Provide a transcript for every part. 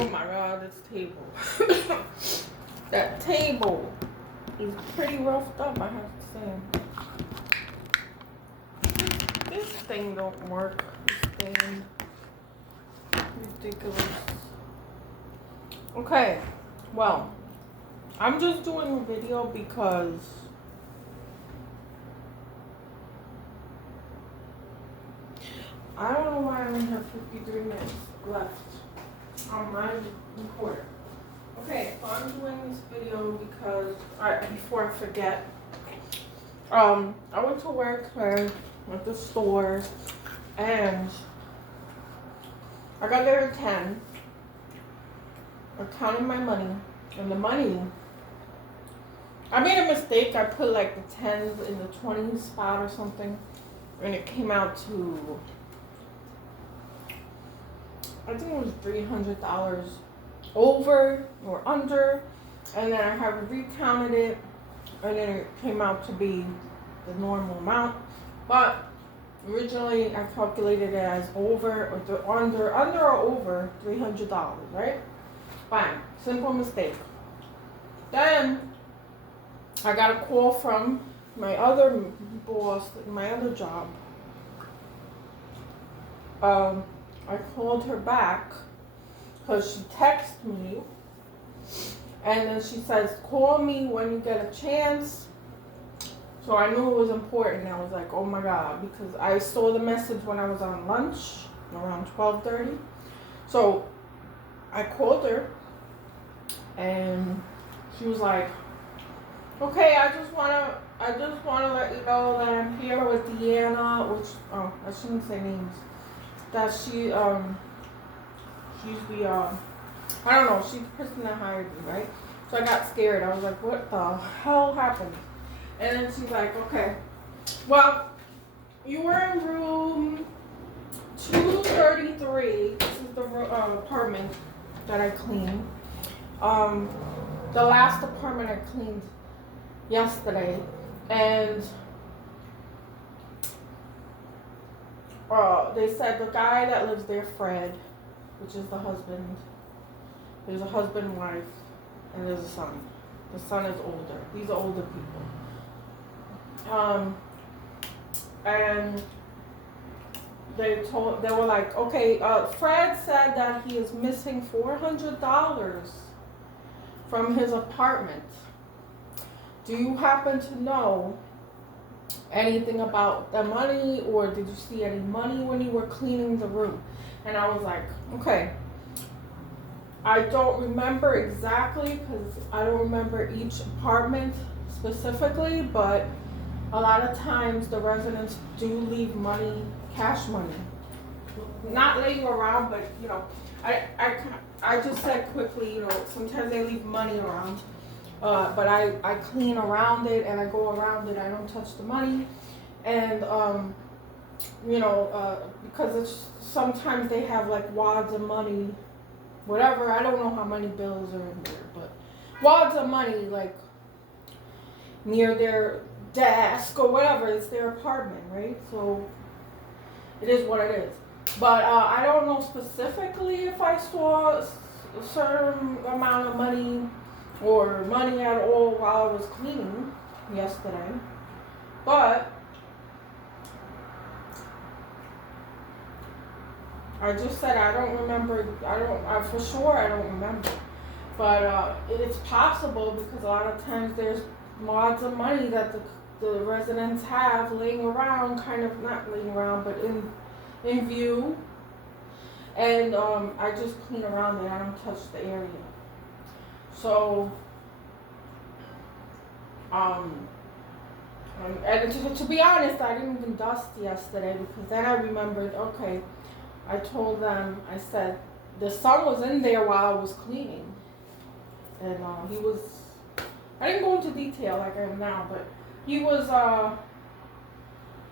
Oh my god, this table. That table is pretty roughed up, I have to say. This thing don't work. This thing. Ridiculous. Okay, well, I'm just doing a video because I don't know why I only have 53 minutes left on my recorder. Okay, so I'm doing this video because before I forget, I went to work at the store and I got there at 10. I counted my money, and the money, I made a mistake. I put like the 10s in the 20s spot or something, and it came out to, I think it was $300 over or under, and then I have recounted it, and then it came out to be the normal amount. But originally I calculated it as over or under or over $300, right? Fine, simple mistake. Then I got a call from my other boss, my other job. I called her back because she texted me, and then she says, call me when you get a chance. So I knew it was important. I was like, oh my god, because I saw the message when I was on lunch around 12:30. So I called her, and she was like, okay, I just wanna let you know that I'm here with Deanna, which I shouldn't say names. That she's the I don't know, she's the person that hired me, right? So I got scared. I was like, what the hell happened? And then she's like, okay, well, you were in room 233. This is the apartment that I cleaned. The last apartment I cleaned yesterday, and they said the guy that lives there, Fred, which is the husband. There's a husband and wife, and there's a son. The son is older. These are older people. And they were like, okay, Fred said that he is missing $400 from his apartment. Do you happen to know anything about the money, or did you see any money when you were cleaning the room? And I was like, okay, I don't remember exactly because I don't remember each apartment specifically, but a lot of times the residents do leave money, cash money, not laying around, but you know, I just said quickly, you know, sometimes they leave money around, but I clean around it and I go around it. I don't touch the money, and you know, because it's sometimes they have like wads of money, whatever. I don't know how many bills are in there, but wads of money like near their desk or whatever. It's their apartment, right? So it is what it is. But I don't know specifically if I saw a certain amount of money or money at all while I was cleaning yesterday. But I just said I don't remember. For sure I don't remember. But it's possible because a lot of times there's lots of money that the residents have laying around, kind of not laying around, but in view. And I just clean around it. I don't touch the area. So and to be honest, I didn't even dust yesterday because then I remembered, okay, I told them, I said, the son was in there while I was cleaning. And he was, I didn't go into detail like I am now, but he was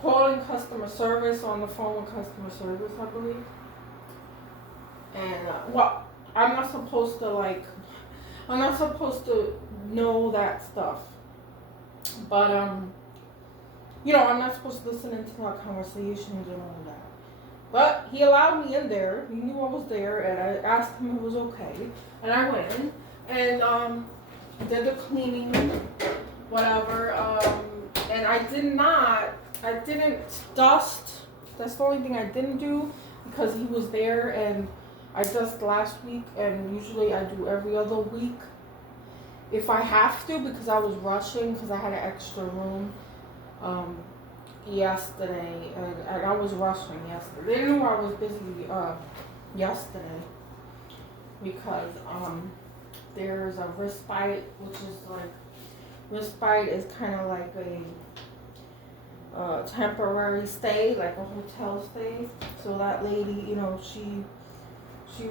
calling customer service on the phone with customer service, I believe. And, well, I'm not supposed to know that stuff. But, you know, I'm not supposed to listen into our conversations and all that. But he allowed me in there. He knew I was there, and I asked him if it was okay. And I went in and did the cleaning, whatever. And I didn't dust. That's the only thing I didn't do because he was there, and I dust last week, and usually I do every other week if I have to because I was rushing because I had an extra room. Yesterday, and I was rushing yesterday. They knew I was busy yesterday because there's a respite, which is like respite is kind of like a temporary stay, like a hotel stay. So that lady, you know, she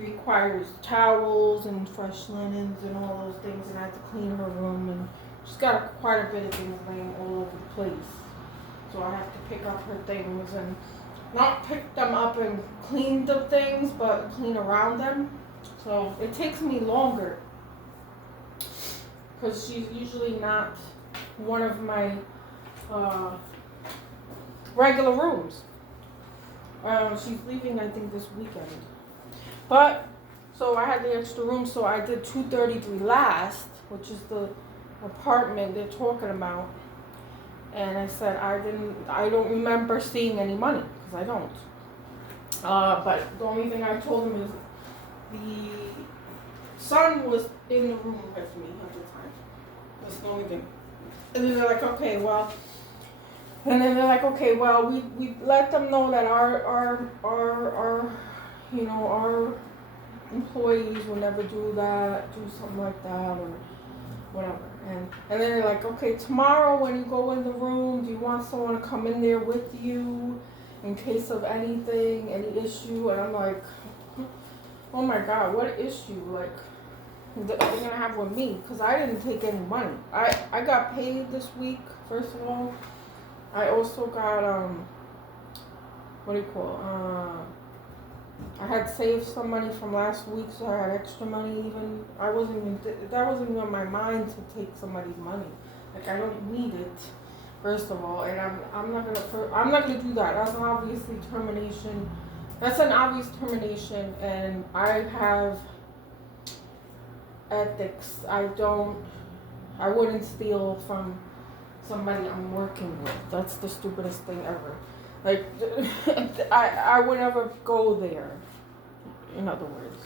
requires towels and fresh linens and all those things, and I have to clean her room, and she's got quite a bit of things laying all over the place. So I have to pick up her things and not pick them up and clean the things, but clean around them. So it takes me longer because she's usually not one of my regular rooms. She's leaving, I think, this weekend. But so I had the extra room, so I did 233 last, which is the apartment they're talking about. And I said I don't remember seeing any money because I don't. But the only thing I told him is the son was in the room with me at the time. That's the only thing. And then they're like, okay, well. And then they're like, okay, well, we let them know that our you know, our employees will never do something like that or whatever. And then they're like, okay, tomorrow when you go in the room, do you want someone to come in there with you in case of anything, any issue? And I'm like, oh my God, what issue? Like, they're gonna have with me? Because I didn't take any money. I got paid this week, first of all. I also got, what do you call I had saved some money from last week, so I had extra money even. That wasn't even on my mind to take somebody's money. Like, I don't need it, first of all, and I'm not gonna do that. That's an obvious termination. And I have ethics. I wouldn't steal from somebody I'm working with. That's the stupidest thing ever. Like, I would never go there, in other words,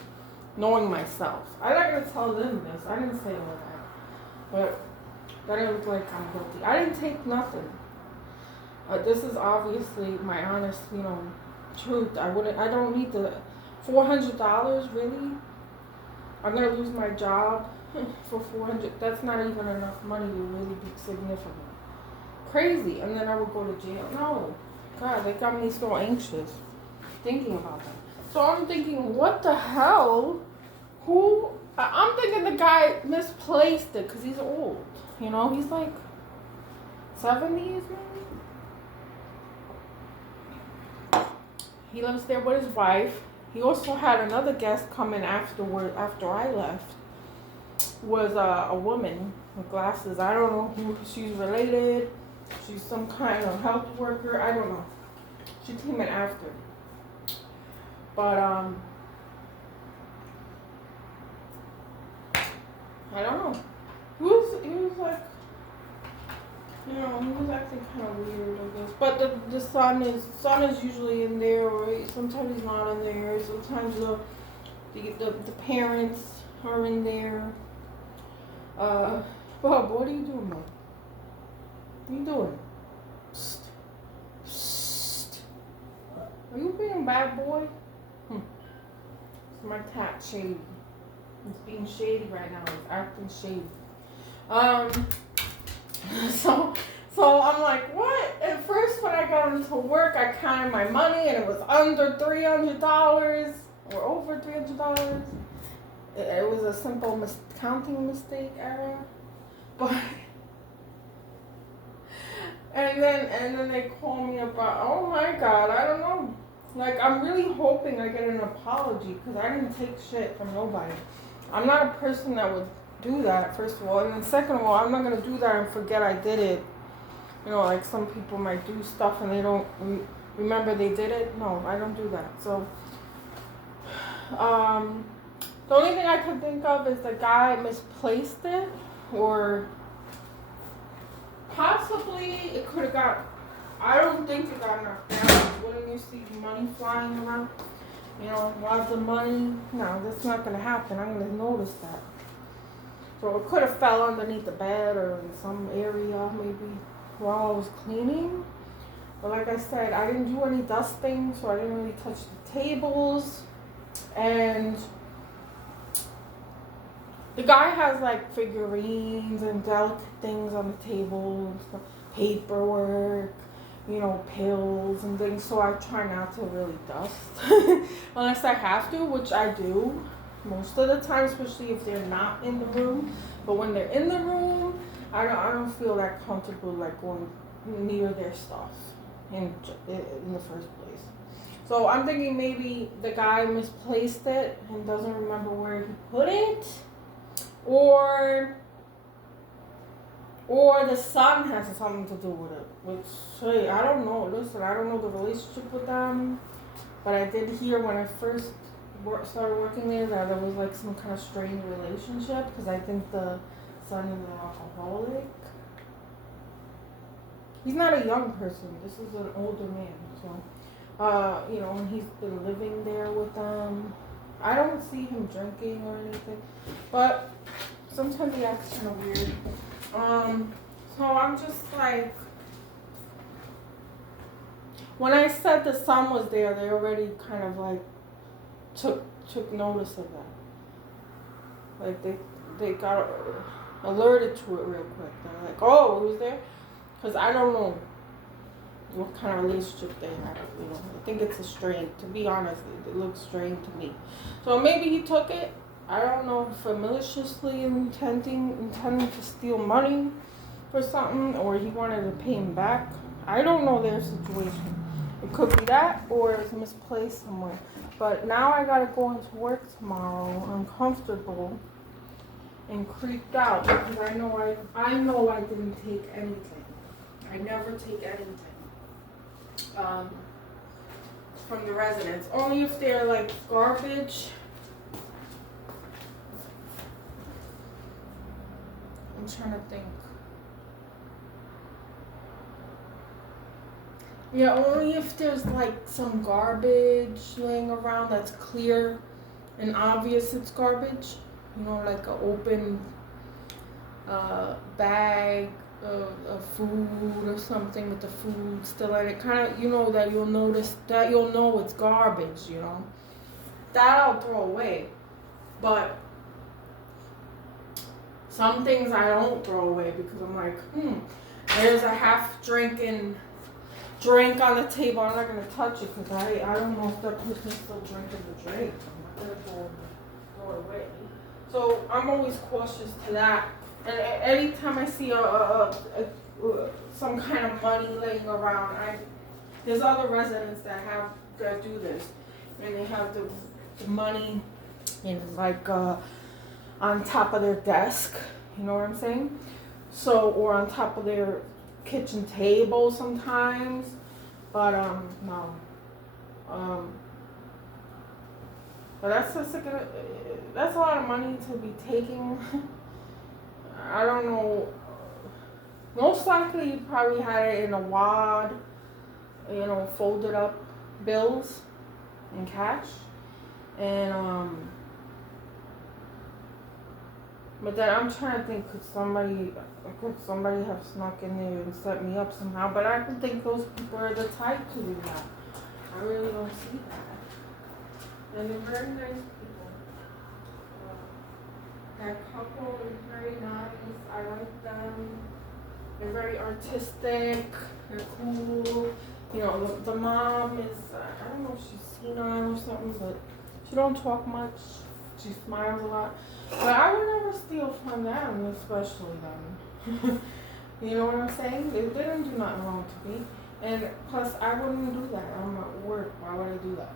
knowing myself. I'm not going to tell them this. I didn't say all that. But that it look like I'm guilty. I didn't take nothing. This is obviously my honest, you know, truth. I don't need the $400, really? I'm going to lose my job for $400. That's not even enough money to really be significant. Crazy. And then I would go to jail. No. God, they got me so anxious thinking about that. So I'm thinking, what the hell? I'm thinking the guy misplaced it because he's old. You know, he's like 70s maybe. He lives there with his wife. He also had another guest come in after I left. Was a woman with glasses. I don't know who she's related. She's some kind of health worker. I don't know. She came in after. But I don't know. He was like, you know, he was acting kind of weird, I guess. But the son is usually in there, or sometimes he's not in there. Sometimes the parents are in there. Bob, what are you doing, man? What are you doing? Psst. Psst. Are you being a bad boy? It's my cat Shady. It's being shady right now. It's acting shady. So I'm like, what? At first, when I got into work, I counted my money, and it was under $300 or over $300. It was a simple counting mistake error, but and then they call me about, oh my God, I don't know. Like, I'm really hoping I get an apology because I didn't take shit from nobody. I'm not a person that would do that, first of all, and then second of all, I'm not gonna do that and forget I did it. You know, like some people might do stuff and they don't Remember they did it? No, I don't do that. So, the only thing I could think of is the guy misplaced it, or possibly it could have got. I don't think it got knocked down. Wouldn't you see money flying around? You know, lots of money. No, that's not gonna happen. I'm gonna notice that. So it could have fell underneath the bed or in some area maybe while I was cleaning. But like I said, I didn't do any dusting, so I didn't really touch the tables. And the guy has like figurines and delicate things on the table, paperwork, you know, pills and things. So I try not to really dust unless I have to, which I do most of the time, especially if they're not in the room. But when they're in the room, I don't feel that comfortable like going near their stuff in the first place. So I'm thinking maybe the guy misplaced it and doesn't remember where he put it, or the son has something to do with it. Which, hey, I don't know. Listen, I don't know the relationship with them, but I did hear when I first started working there that there was like some kind of strained relationship, because I think the son is an alcoholic. He's not a young person. This is an older man, so you know, and he's been living there with them. I don't see him drinking or anything, but sometimes he acts kind of weird. So I'm just like, when I said the son was there, they already kind of like took notice of that. Like they got alerted to it real quick. They're like, oh, who's there? Because I don't know what kind of relationship they have. You know, I think it's a strain. To be honest, it looks strained to me. So maybe he took it. I don't know if maliciously intending to steal money for something, or he wanted to pay him back. I don't know their situation. It could be that, or it's misplaced somewhere. But now I gotta go into work tomorrow, uncomfortable and creeped out, because I know I didn't take anything. I never take anything from the residents. Only if they're like garbage. I'm trying to think. Yeah, only if there's like some garbage laying around that's clear and obvious it's garbage. You know, like an open bag of food or something with the food still in it. Kind of, you know, that you'll notice, that you'll know it's garbage, you know. That I'll throw away. But some things I don't throw away because I'm like, there's a half drinking drink on the table. I'm not going to touch it because I don't know if that person's still drinking the drink. I'm not going to throw it away. So I'm always cautious to that. And anytime I see some kind of money laying around, there's other residents that do this, and they have the money in like on top of their desk. You know what I'm saying? So, or on top of their kitchen table sometimes. But no. But that's a lot of money to be taking. I don't know. Most likely you probably had it in a wad, you know, folded up bills and cash. And but then I'm trying to think, could somebody have snuck in there and set me up somehow? But I don't think those people are the type to do that. I really don't see that. And they're very nice people. That couple is very nice. I like them. They're very artistic. They're cool. You know, the mom is, I don't know if she's senile or something, but she don't talk much. She smiles a lot. But I would never steal from them, especially them. You know what I'm saying? They didn't do nothing wrong to me. And plus, I wouldn't do that. I'm at work. Why would I do that?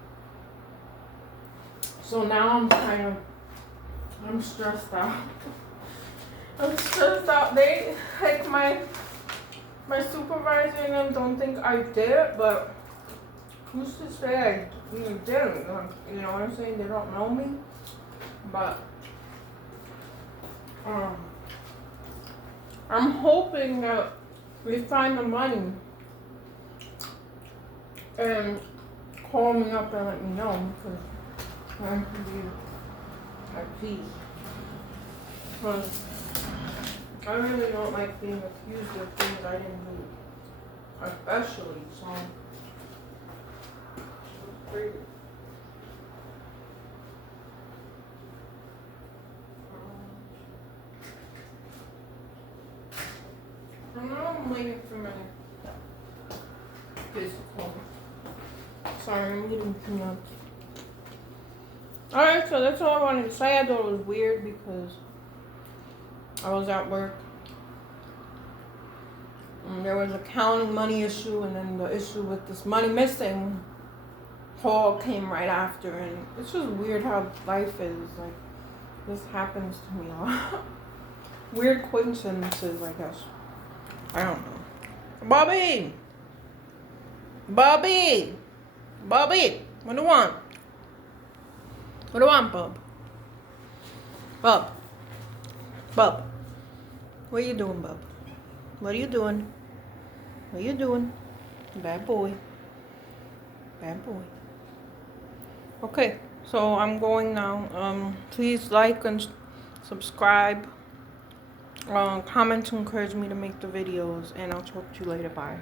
So now I'm stressed out. I'm stressed out. They, like my supervisor and them don't think I did it, but who's to say I didn't? You know what I'm saying? They don't know me, but I'm hoping that we find the money and call me up and let me know, because I can be at peace. Because I really don't like being accused of things I didn't do, especially, so. It's crazy. I'm waiting for my kids to call me. Sorry, I'm eating peanuts. Alright, so that's all I wanted to say. I thought it was weird because I was at work. And there was a counting money issue, and then the issue with this money missing call came right after. And it's just weird how life is. Like, this happens to me a lot. Weird coincidences, I guess. I don't know. Bobby! Bobby! Bobby! What do you want? What do you want, Bob? Bob? Bob? What are you doing, Bob? What are you doing? What are you doing? Bad boy. Bad boy. Okay, so I'm going now. Please like and subscribe. Comment to encourage me to make the videos, and I'll talk to you later. Bye.